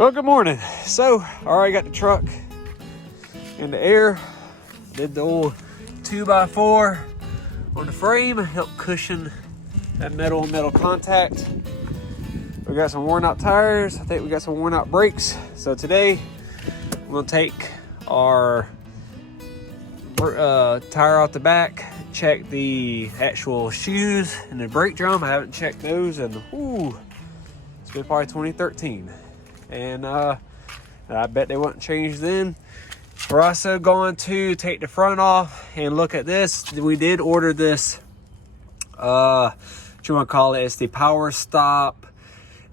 Well, good morning. So, already got the truck in the air. Did the old 2x4 on the frame, help cushion that metal on metal contact. We got some worn out tires. I think we got some worn out brakes. So today, I'm gonna take our tire off the back, check the actual shoes and the brake drum. I haven't checked those, and it's been probably 2013. And I bet they wouldn't change then. We're also going to take the front off and look at this. We did order this, what you want to call it? It's the Power Stop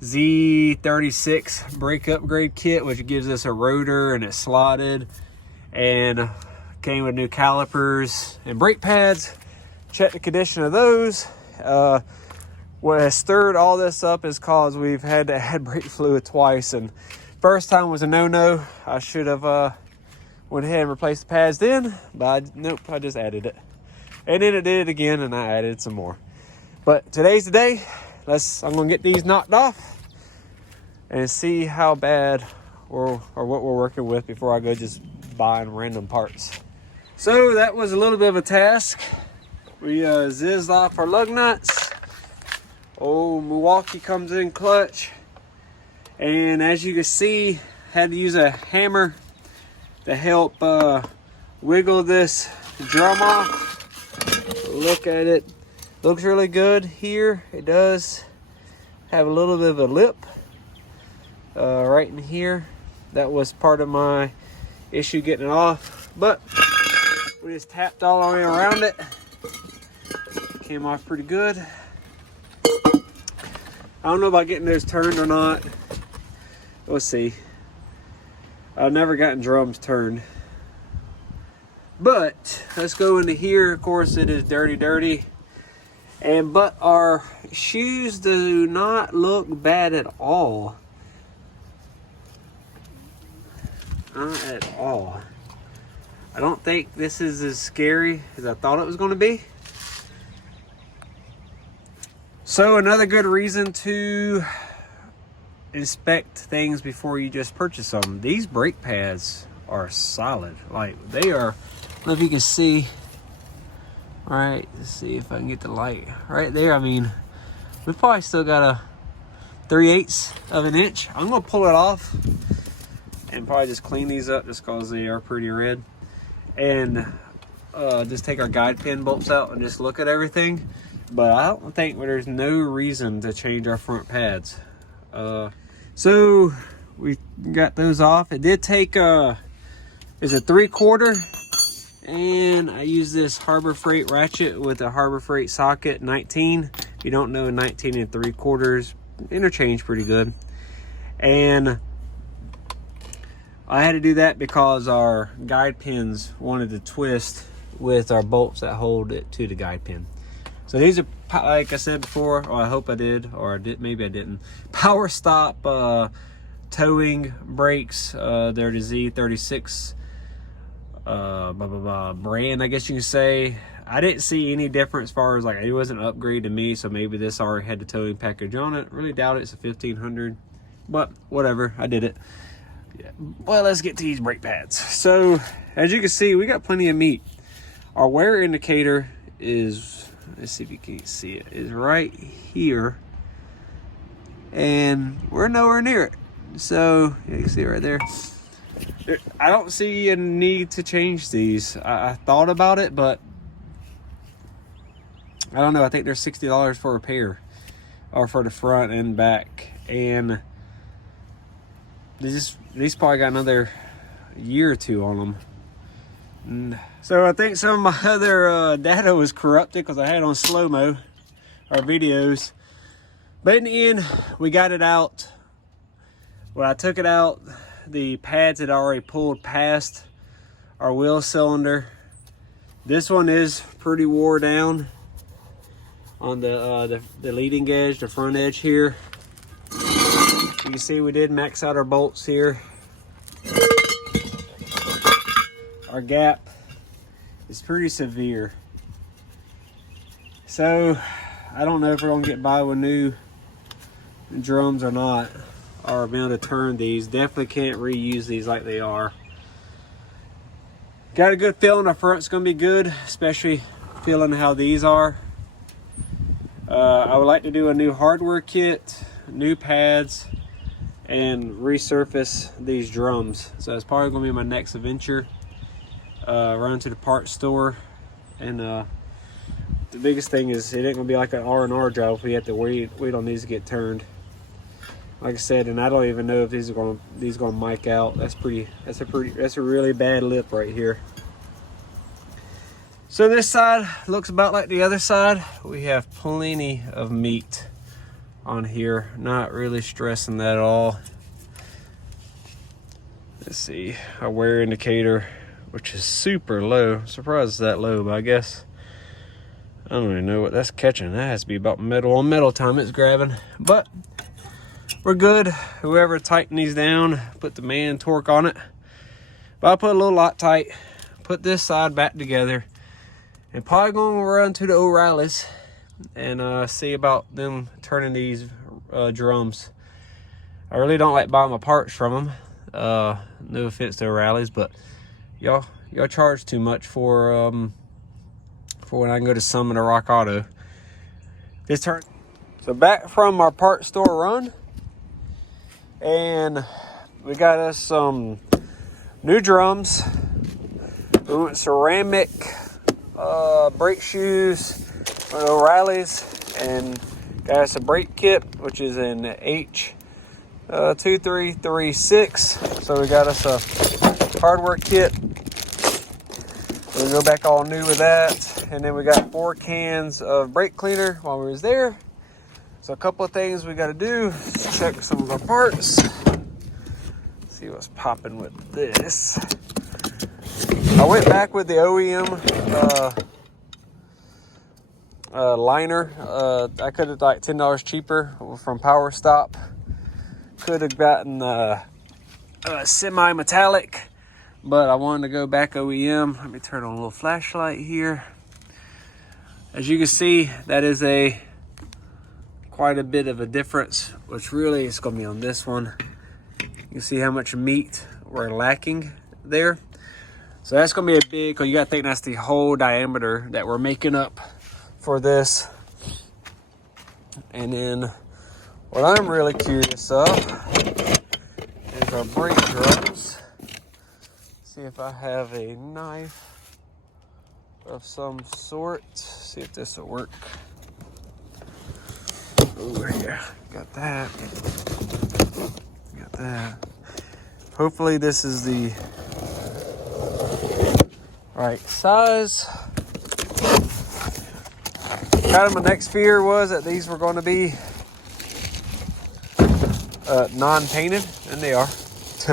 Z36 brake upgrade kit, which gives us a rotor and it's slotted and came with new calipers and brake pads. Check the condition of those. What has stirred all this up is cause we've had to add brake fluid twice, and first time was a no-no. I should have went ahead and replaced the pads then, but nope, I just added it. And then it did it again, and I added some more. But today's the day. I'm gonna get these knocked off and see how bad or what we're working with before I go just buying random parts. So that was a little bit of a task. We zizzed off our lug nuts. Old Milwaukee comes in clutch, and as you can see, had to use a hammer to help wiggle this drum off. Look at it, looks really good here. It does have a little bit of a lip right in here. That was part of my issue getting it off, but we just tapped all the way around it. Came off pretty good. I don't know about getting those turned or not. We'll see. I've never gotten drums turned. But let's go into here. Of course, it is dirty. But our shoes do not look bad at all. Not at all. I don't think this is as scary as I thought it was going to be. So another good reason to inspect things before you just purchase them. These brake pads are solid. Like, they are, I don't know if you can see. All right, let's see if I can get the light right there. I mean, we've probably still got a 3/8 of an inch. I'm gonna pull it off and probably just clean these up just cause they are pretty red. And just take our guide pin bolts out and just look at everything. But I don't think there's no reason to change our front pads. So we got those off. It did take it's a 3/4, and I use this Harbor Freight ratchet with a Harbor Freight socket 19. If you don't know, 19 and 3/4 interchange pretty good. And I had to do that because our guide pins wanted to twist with our bolts that hold it to the guide pin. So these are, like I said before, or I hope I did, or I did, maybe I didn't. Power Stop towing brakes. They're the Z36 brand, I guess you can say. I didn't see any difference as far as, like, it wasn't an upgrade to me, so maybe this already had the towing package on it. Really doubt it. It's a 1500, but whatever, I did it. Yeah. Well, let's get to these brake pads. So as you can see, we got plenty of meat. Our wear indicator is, let's see if you can see it, is right here, and we're nowhere near it. So you can see it right there. I don't see a need to change these. I thought about it, but I don't know. I think they're $60 for a pair, or for the front and back, and these probably got another year or two on them. So I think some of my other data was corrupted because I had on slow-mo our videos. But in the end, we got it out. When I took it out, the pads had already pulled past our wheel cylinder. This one is pretty wore down on the leading edge, the front edge here. You can see we did max out our bolts here. Our gap is pretty severe. So I don't know if we're gonna get by with new drums or not. or being able to turn these. Definitely can't reuse these like they are. Got a good feeling our front's gonna be good, especially feeling how these are. I would like to do a new hardware kit, new pads, and resurface these drums. So that's probably gonna be my next adventure. Run to the parts store, and the biggest thing is it ain't gonna be like an R&R job if we have to wait on these to get turned. Like I said, and I don't even know if these are gonna mic out. That's a really bad lip right here. So this side looks about like the other side. We have plenty of meat on here. Not really stressing that at all. Let's see, our wear indicator, which is super low. I'm surprised it's that low, but I guess I don't even know what that's catching. That has to be about metal on metal time it's grabbing. But we're good. Whoever tightened these down, put the man torque on it. But I put a little Loctite, put this side back together, and probably gonna run to the O'Reilly's and see about them turning these drums. I really don't like buying my parts from them. No offense to O'Reilly's, but y'all charge too much for when I can go to Summit or Rock Auto. So back from our parts store run, and we got us some new drums. We went ceramic brake shoes from O'Reilly's, and got us a brake kit, which is an H2336. So we got us a hardware kit. We'll go back all new with that. And then we got 4 cans of brake cleaner while we was there. So a couple of things we got to do is check some of our parts. See what's popping with this. I went back with the OEM liner. I could have like $10 cheaper from Power Stop. Could have gotten semi-metallic, but I wanted to go back OEM. Let me turn on a little flashlight here. As you can see, that is quite a bit of a difference, which really is going to be on this one. You can see how much meat we're lacking there. So that's going to be a big, because you got to think that's the whole diameter that we're making up for this. And then what I'm really curious of is our brake drums. See if I have a knife of some sort. See if this will work. Over here, got that. Got that. Hopefully this is the right size. Kind of my next fear was that these were going to be non-painted, and they are. It's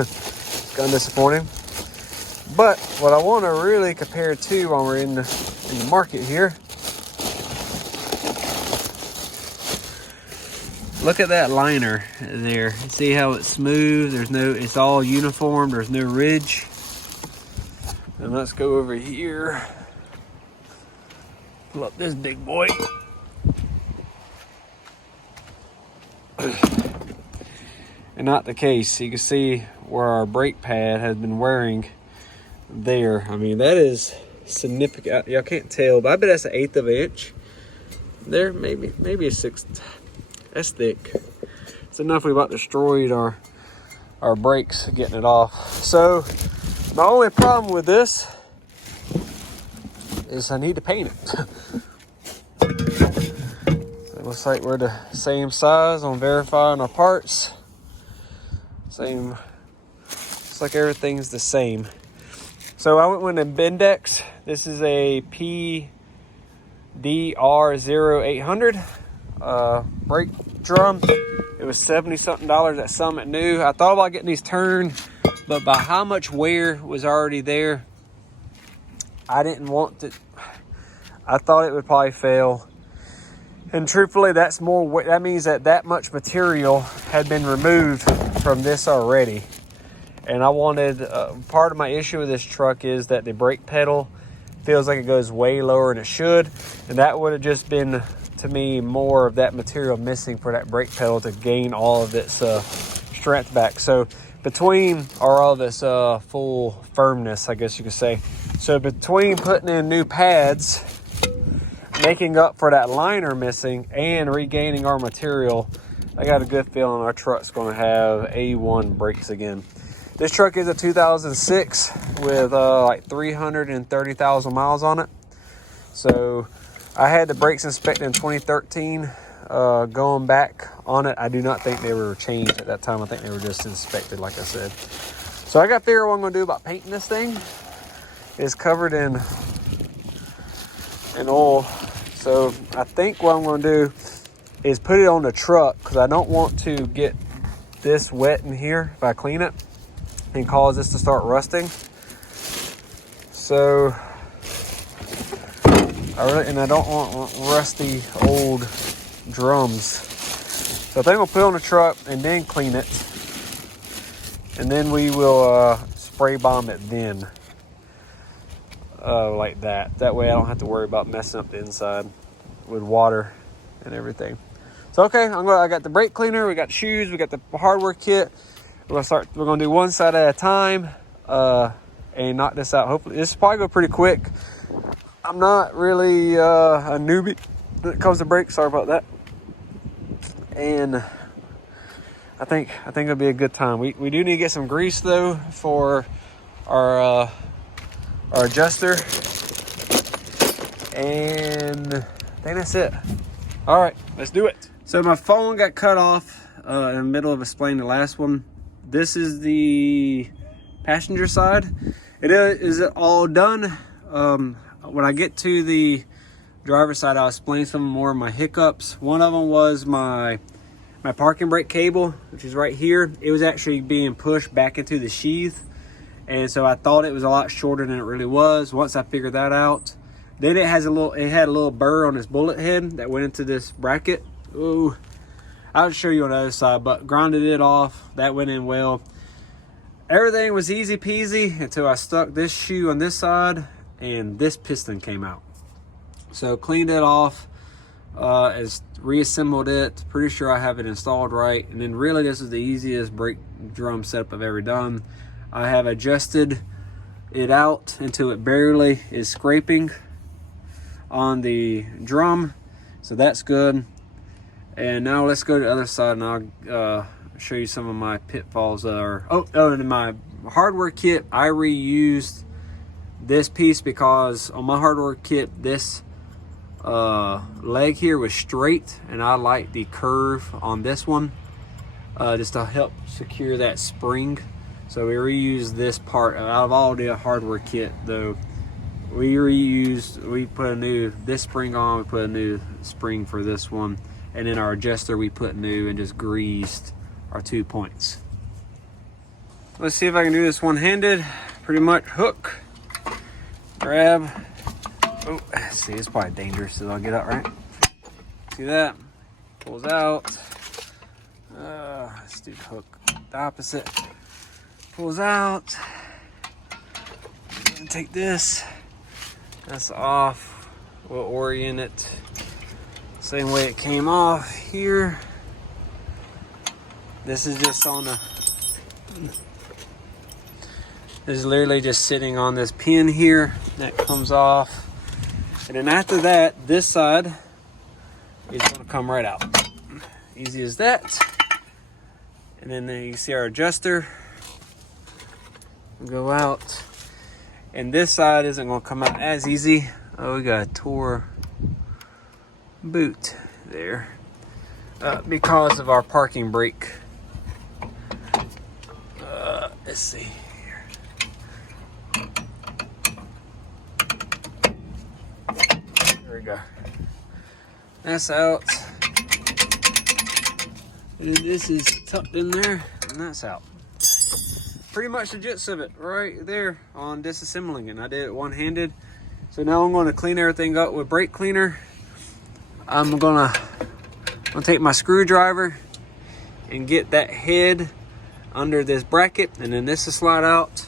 kind of disappointing. But what I want to really compare to while we're in the market here, look at that liner there. See how it's smooth? It's all uniform. There's no ridge. And let's go over here. Pull up this big boy. And not the case. You can see where our brake pad has been wearing there. I mean, that is significant. Y'all can't tell, but I bet that's an 1/8 of an inch. There, maybe a 1/6. That's thick. It's enough we about destroyed our brakes getting it off. So my only problem with this is I need to paint it. So it looks like we're the same size on verifying our parts. Same. Looks like everything's the same. So I went with a Bendex. This is a PDR0800 brake drum. It was $70-something at Summit New. I thought about getting these turned, but by how much wear was already there, I didn't want to. I thought it would probably fail. And truthfully, that's more. That means that much material had been removed from this already. And I wanted, part of my issue with this truck is that the brake pedal feels like it goes way lower than it should. And that would have just been, to me, more of that material missing for that brake pedal to gain all of its strength back. So between, or all this full firmness, I guess you could say. So between putting in new pads, making up for that liner missing, and regaining our material, I got a good feeling our truck's going to have A1 brakes again. This truck is a 2006 with like 330,000 miles on it. So I had the brakes inspected in 2013. Going back on it, I do not think they were changed at that time. I think they were just inspected, like I said. So I got to figure out what I'm going to do about painting this thing. It's covered in oil. So I think what I'm going to do is put it on the truck, because I don't want to get this wet in here if I clean it and cause this to start rusting. So I don't want rusty old drums. So I think I'll put it on the truck and then clean it, and then we will spray bomb it then, like that. That way I don't have to worry about messing up the inside with water and everything. So okay, I got the brake cleaner, we got the shoes, we got the hardware kit. We're gonna do one side at a time and knock this out. Hopefully this will probably go pretty quick. I'm not really a newbie when it comes to brakes, sorry about that. And I think it'll be a good time. We do need to get some grease though for our adjuster, and I think that's it. All right, let's do it. So my phone got cut off in the middle of explaining the last one. This is the passenger side. It is all done. When I get to the driver's side, I'll explain some more of my hiccups. One of them was my parking brake cable, which is right here. It was actually being pushed back into the sheath, and so I thought it was a lot shorter than it really was. Once I figured that out, then it had a little burr on this bullet head that went into this bracket. Ooh, I'll show you on the other side, but grounded it off. That went in well. Everything was easy peasy until I stuck this shoe on this side and this piston came out. So cleaned it off, reassembled it. Pretty sure I have it installed right. And then really this is the easiest brake drum setup I've ever done. I have adjusted it out until it barely is scraping on the drum. So that's good. And now let's go to the other side, and I'll show you some of my pitfalls that are... Oh, and in my hardware kit, I reused this piece because on my hardware kit, this leg here was straight, and I like the curve on this one just to help secure that spring. So we reused this part. Out of all the hardware kit, though, we put this spring on, we put a new spring for this one. And then our adjuster we put new and just greased our 2 points. Let's see if I can do this one-handed. Pretty much hook, grab. Oh, see, it's probably dangerous, so I'll get out right. See that? Pulls out. Let's do the hook the opposite. Pulls out. And take this. That's off. We'll orient it same way it came off here. This is just on the... This is literally just sitting on this pin here that comes off. And then after that, this side is going to come right out. Easy as that. And then you see our adjuster go out. And this side isn't going to come out as easy. Oh, we got a tore boot there because of our parking brake. Let's see here. There we go. That's out. And this is tucked in there, and that's out. Pretty much the gist of it right there on disassembling it. And I did it one-handed. So now I'm going to clean everything up with brake cleaner. I'm gonna take my screwdriver and get that head under this bracket, and then this will slide out,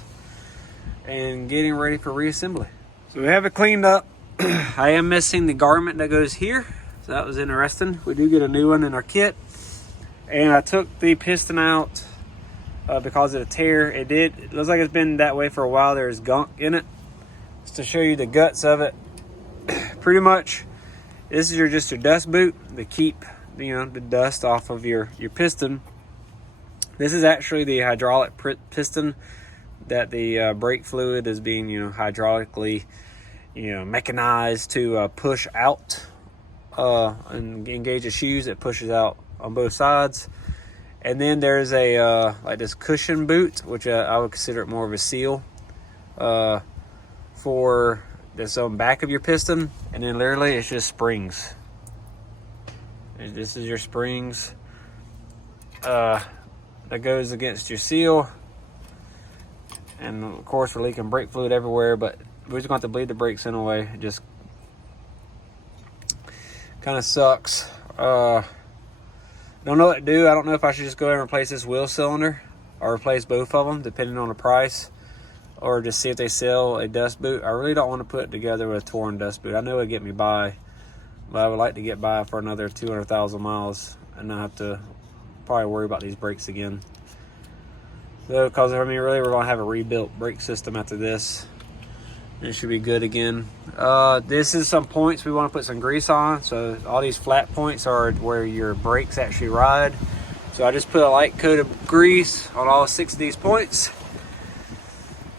and getting ready for reassembly. So we have it cleaned up. I am missing the garment that goes here, so that was interesting. We do get a new one in our kit. And I took the piston out because of the tear. It looks like it's been that way for a while. There's gunk in it. Just to show you the guts of it. Pretty much, this is just your dust boot to keep the dust off of your piston. This is actually the hydraulic piston that the brake fluid is being hydraulically mechanized to push out and engage the shoes. It pushes out on both sides. And then there's a like this cushion boot, which I would consider it more of a seal for this on back of your piston. And then literally it's just springs. And this is your springs that goes against your seal. And of course we're leaking brake fluid everywhere, but we're just going to have to bleed the brakes anyway. It just kind of sucks. Don't know what to do. I don't know if I should just go ahead and replace this wheel cylinder or replace both of them depending on the price, or just see if they sell a dust boot. I really don't want to put it together with a torn dust boot. I know it'd get me by, but I would like to get by for another 200,000 miles and not have to probably worry about these brakes again. So, because really we're going to have a rebuilt brake system after this. It should be good again. This is some points we want to put some grease on. So all these flat points are where your brakes actually ride. So I just put a light coat of grease on all 6 of these points.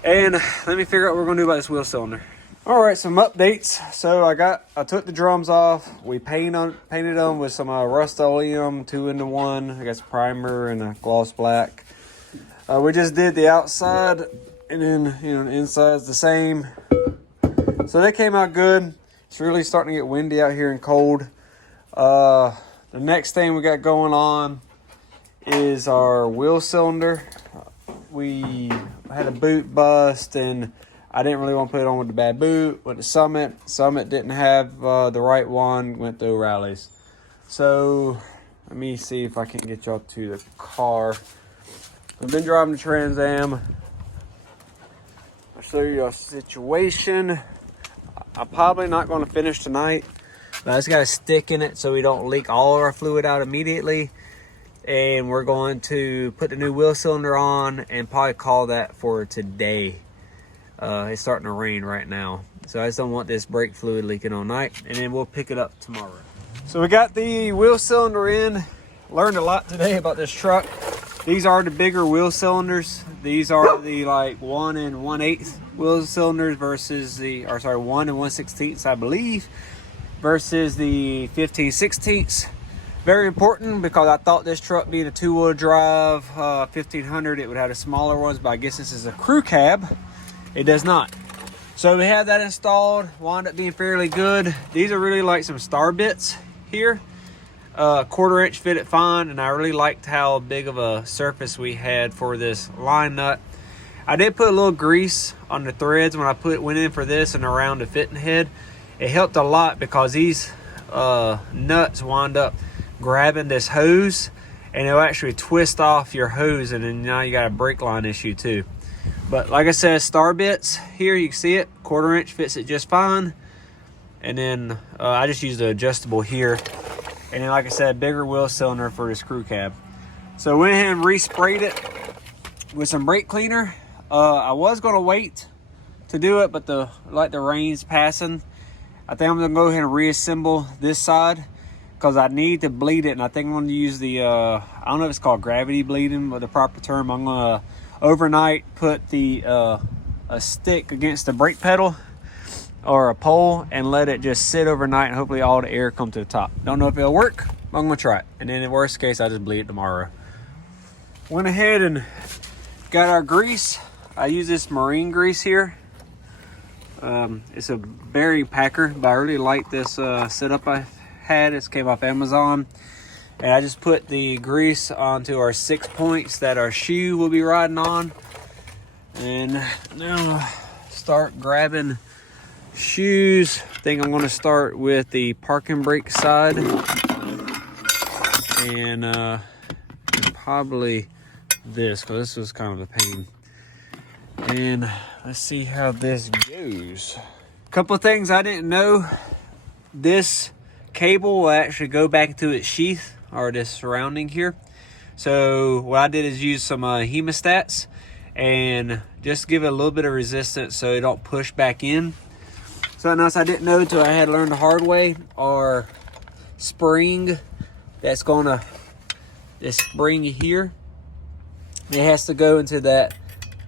And let me figure out what we're going to do about this wheel cylinder. All right, some updates. So I took the drums off. We painted them with some Rust-Oleum 2-in-1. I guess primer and a gloss black. We just did the outside, and then the inside's the same. So that came out good. It's really starting to get windy out here and cold. The next thing we got going on is our wheel cylinder. We had a boot bust, and I didn't really want to put it on with the bad boot. Went to Summit. Summit didn't have the right one. Went to O'Reilly's. So let me see if I can get y'all to the car. I've been driving the Trans Am. I'll show you a situation. I'm probably not going to finish tonight, but I just got to stick in it so we don't leak all of our fluid out immediately. And we're going to put the new wheel cylinder on and probably call that for today. It's starting to rain right now, so I just don't want this brake fluid leaking all night, and then we'll pick it up tomorrow. So we got the wheel cylinder in. Learned a lot today about this truck. These are the bigger wheel cylinders. These are the like 1 1/8 wheel cylinders versus 1 1/16, I believe, versus the 15/16. Very important because I thought this truck being a 2-wheel drive 1500, it would have the smaller ones, but I guess this is a crew cab. It does not. So we have that installed. Wound up being fairly good. These are really like some star bits here. 1/4 inch fit it fine, and I really liked how big of a surface we had for this line nut. I did put a little grease on the threads when I went in for this and around the fitting head. It helped a lot because these nuts wind up grabbing this hose, and it'll actually twist off your hose, and then now you got a brake line issue too. But like I said, star bits here, you can see it. 1/4 inch fits it just fine. And then I just used the adjustable here. And then, like I said, bigger wheel cylinder for this crew cab. So I went ahead and resprayed it with some brake cleaner. I was going to wait to do it, but the rain's passing. I think I'm going to go ahead and reassemble this side because I need to bleed it. And I think I'm going to use the, I don't know if it's called gravity bleeding, but the proper term. I'm going to overnight put a stick against the brake pedal or a pole and let it just sit overnight, and hopefully all the air come to the top. Don't know if it'll work, but I'm gonna try it. And then in worst case, I just bleed it tomorrow. Went ahead and got our grease. I use this marine grease here. It's a bearing packer, but I really like this setup I had. This came off Amazon. And I just put the grease onto our 6 points that our shoe will be riding on. And now start grabbing shoes. I think I'm going to start with the parking brake side, and probably this, because this was kind of a pain. And let's see how this goes. A couple of things I didn't know. This cable will actually go back into its sheath, or this surrounding here. So what I did is use some hemostats and just give it a little bit of resistance so it don't push back in. Something else I didn't know till I had learned the hard way are spring that's gonna, this spring here, it has to go into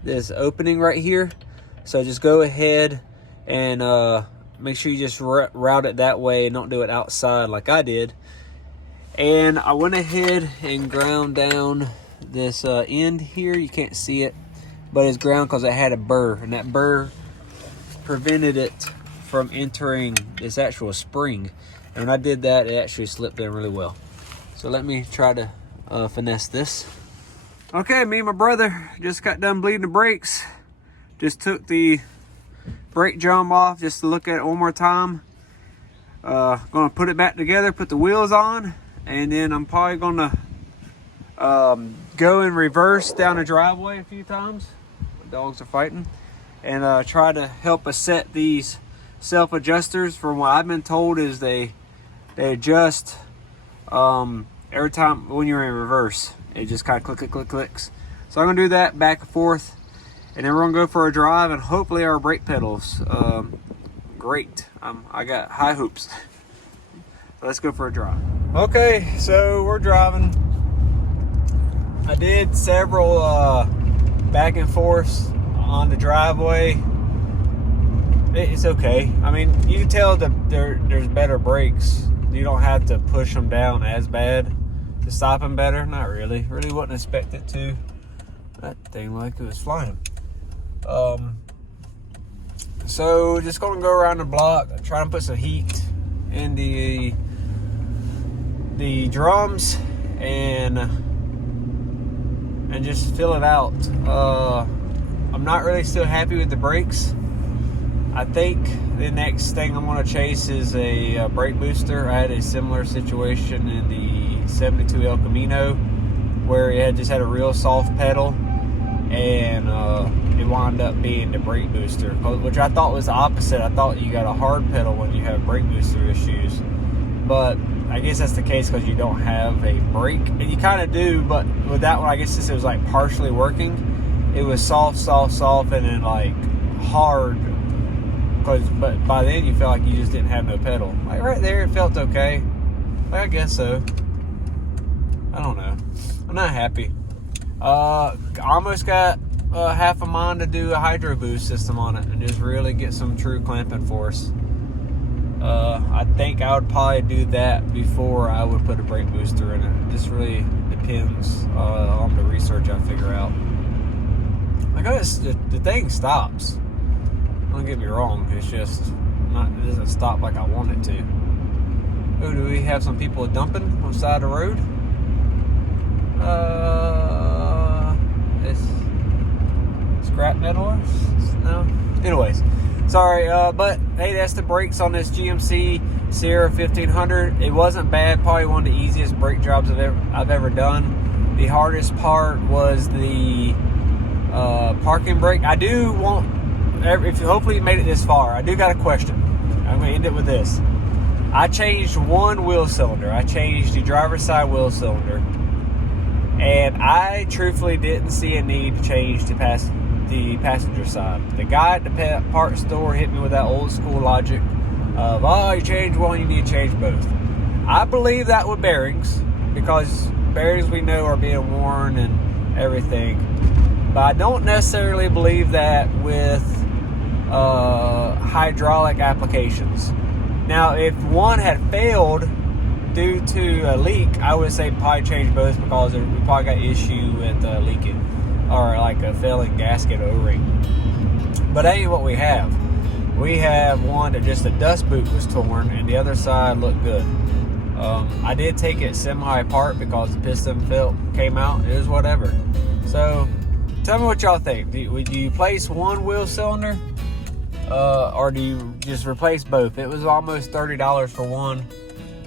this opening right here. So just go ahead and make sure you just route it that way and don't do it outside like I did. And I went ahead and ground down this end here. You can't see it, but it's ground because it had a burr, and that burr prevented it from entering this actual spring. And when I did that, it actually slipped in really well. So let me try to finesse this. Okay, me and my brother just got done bleeding the brakes. Just took the brake drum off just to look at it one more time. Gonna put it back together, put the wheels on, and then I'm probably gonna go in reverse down the driveway a few times. The dogs are fighting. And try to help us set these self-adjusters. From what I've been told is they adjust every time when you're in reverse. It just kind of clicks. So I'm gonna do that back and forth, and then we're gonna go for a drive, and hopefully our brake pedals great. I got high hopes. So let's go for a drive. Okay, so we're driving. I did several back and forths on the driveway. It's okay. I mean, you can tell that there's better brakes. You don't have to push them down as bad to stop them better. Not really. Really wouldn't expect it to. That thing like it was flying. So just gonna go around the block, try and put some heat in the drums and just fill it out. I'm not really still happy with the brakes. I think the next thing I'm gonna chase is a brake booster. I had a similar situation in the 72 El Camino where it just had a real soft pedal, and it wound up being the brake booster, which I thought was the opposite. I thought you got a hard pedal when you have brake booster issues, but I guess that's the case because you don't have a brake, and you kind of do. But with that one, I guess since it was like partially working, it was soft, and then like hard. But by then you felt like you just didn't have no pedal. Like right there, it felt okay. Like, I guess so. I don't know. I'm not happy. I almost got half a mind to do a hydro boost system on it and just really get some true clamping force. I think I would probably do that before I would put a brake booster in it. It just really depends on the research I figure out. I guess the thing stops. Don't get me wrong, it's just it doesn't stop like I want it to. Oh, do we have some people dumping on the side of the road? It's scrap metal? No? Anyways, sorry, but hey, that's the brakes on this GMC Sierra 1500. It wasn't bad, probably one of the easiest brake jobs I've ever done. The hardest part was the parking brake. I do want, hopefully you made it this far, I do got a question. I'm going to end it with this. I changed one wheel cylinder. I changed the driver's side wheel cylinder. And I truthfully didn't see a need to change the passenger side. The guy at the parts store hit me with that old school logic of, oh, you change one, you need to change both. I believe that with bearings, because bearings we know are being worn and everything. But I don't necessarily believe that with hydraulic applications. Now, if one had failed due to a leak, I would say probably change both, because we probably got issue with leaking or like a failing gasket O-ring. But that ain't what we have. We have one that just the dust boot was torn and the other side looked good. I did take it semi apart because the piston came out. It was whatever. So tell me what y'all think. Do you place one wheel cylinder or do you just replace both? It was almost $30 for one,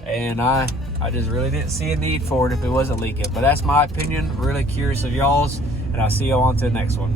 and I just really didn't see a need for it if it wasn't leaking. But that's my opinion. Really curious of y'all's, and I'll see y'all on to the next one.